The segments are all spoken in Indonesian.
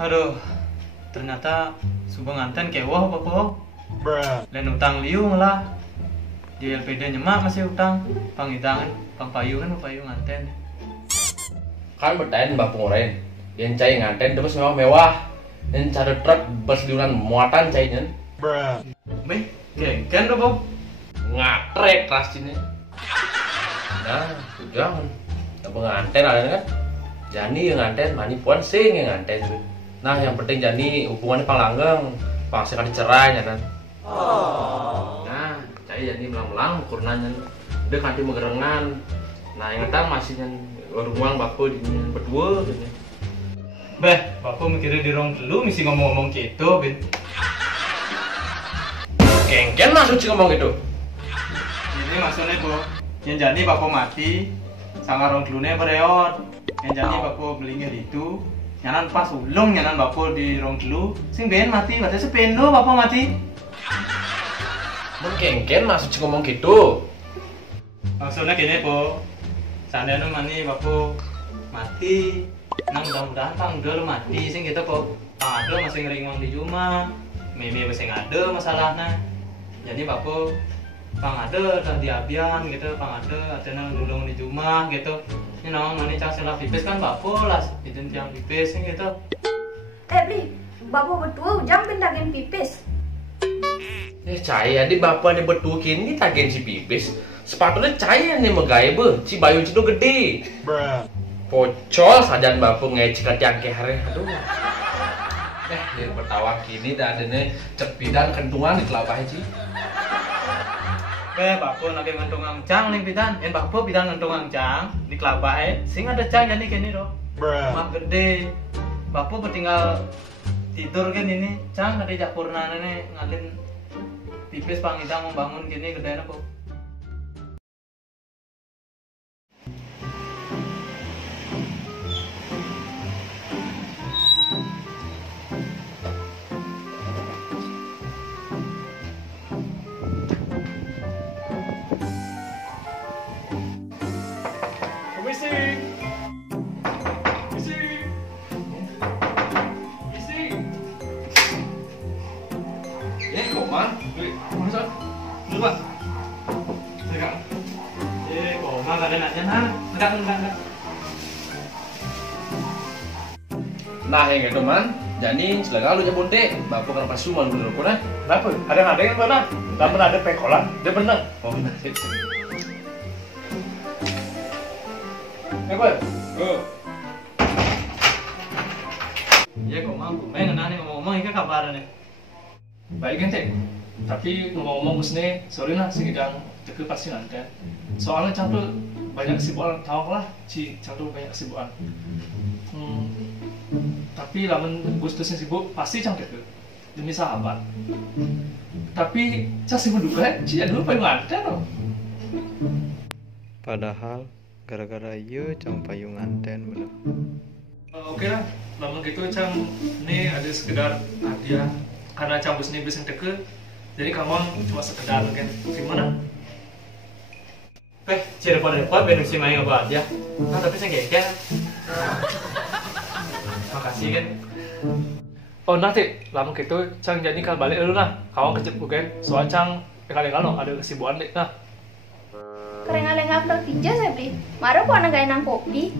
Aduh, ternyata subang nganten kewah bapak. Lain utang liung lah. Di LPD nyemak masih utang. Pangitangan, pangpayungan payung nganten. Kan bertain mbak pengoren. Yang cai nganten terus mewah. Yang cara truk bersediunan muatan cainya. Beh, gengken tuh Bob. Ngatrek rasanya. Nah, jangan. Tak penganten ada kan? Jani yang nganten, mani puan sing yang nganten. Nah, yang penting Jani hubungannya panglanggeng, pangsekali cerai ya kan. Nah, cai Jani melang-melang ukurnya. Dia kanti megerengan. Nah, yang datang masih yang ruang bapak di berdua gitu. Beh, bapak mikirin di rong dulu mesti ngomong-ngomong gitu, Ben. Kengken lah suci ngomong gitu. Ini maksudnya Bob, yang jadi bapak mati, sangat rong dulunya bereot. Yang jadi bapak belingir itu, nyanan pas ulung nyanan bapak di rong dulu, sing Ben mati, berarti sependo bapak mati. Kengken lah suci ngomong gitu. Maksudnya gini Bob, seandainya mani bapak mati, nang mudah-mudahan pang udah mati, sing gitu kok. Pang ada masih ngeringon di rumah, meme masih ada masalahnya. Jadi bapak pang ada dah diabian gitu, pang ada nang dulung di rumah gitu. Ini nong mani cang salah pipis kan bapak lah, itu tiang pipis sing gitu. Bli, bapak berdua ujang bintangin pipis. Cai adi bapak nih betul kini tagen si pipis. Sepatutnya cai nih megaya be, si bayu itu gede. Pocol sajan bapak ngecek ke tiang kehare. Aduh. Dia bertawa kini dah ada nih cepidan kentungan di kelapa haji. Bapak nak ngantung angcang nih pidan, bapak pidan ngantung angcang di kelapa sing ada cang jadi kini doh. Mak gede, bapak bertinggal tidur kan ini, cang ada jak purna nih ngalin pipis pangidang membangun kini gede kok. Nah yang gitu man, jadi selalu lu jabun deh, bapak kan pas suman dulu pun Kenapa? Ada yang mana? Namun ada pekolan, dia bener. Oh benar sih. Apa? Iya kok mampu. Nanya ngomong-ngomong ini kabar nih. Baik kan teh, tapi ngomong-ngomong musne, sorry lah segidang teke pasti nanti. Soalnya cantul banyak kesibukan, tahu lah, cantul banyak kesibukan. Tapi lamun Gustusnya sibuk pasti cang teke demi sahabat. Tapi cang sih menduga, dulu pengen nganten loh. Padahal gara-gara iya cang payung nganten bener. Oke lah, lamun gitu cang ini ada sekedar hadiah. Karena campus ini bisa teke, jadi kamu cuma sekedar kan gimana? Ciri repot benung si main apa aja. Nah tapi saya gengken. Makasih kan. Oh nanti, lamun gitu cang jadi kal balik dulu nah. Kawan kecep bukan, soal cang kali-kali ada kesibukan deh nah. Kerengal-engal kerja saya beli. Maro kok anak nang kopi.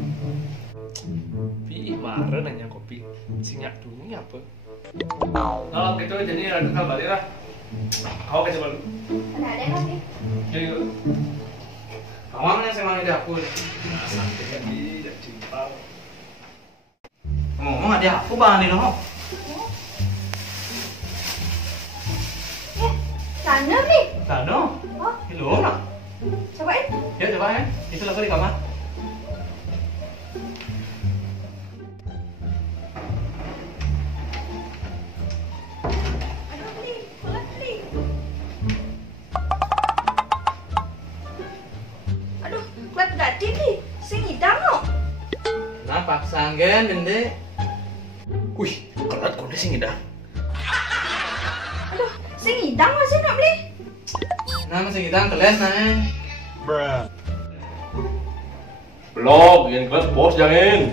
Marah nanya kopi, sinyak dulu apa? Nah gitu jadi ada kal balik lah. Kawan kecep dulu. Ada lagi. Yuk. Kawan yang semang ide aku. Santai kan di cimpal. Ngomong ada aku bang nih dong. Sana beli. Tado. Oh, Hello nak. cobain. Ya coba ya. Itu lagu di kamar. Aduh beli, kulit beli. Aduh, kulit gadi beli. Sing hidang no. Nah paksa gen dende. Wih, kerat kode sih ngidang. Aduh, sing hidang masih nak beli. Nah masih kita teles nah. Blog, yang kelas bos jangan.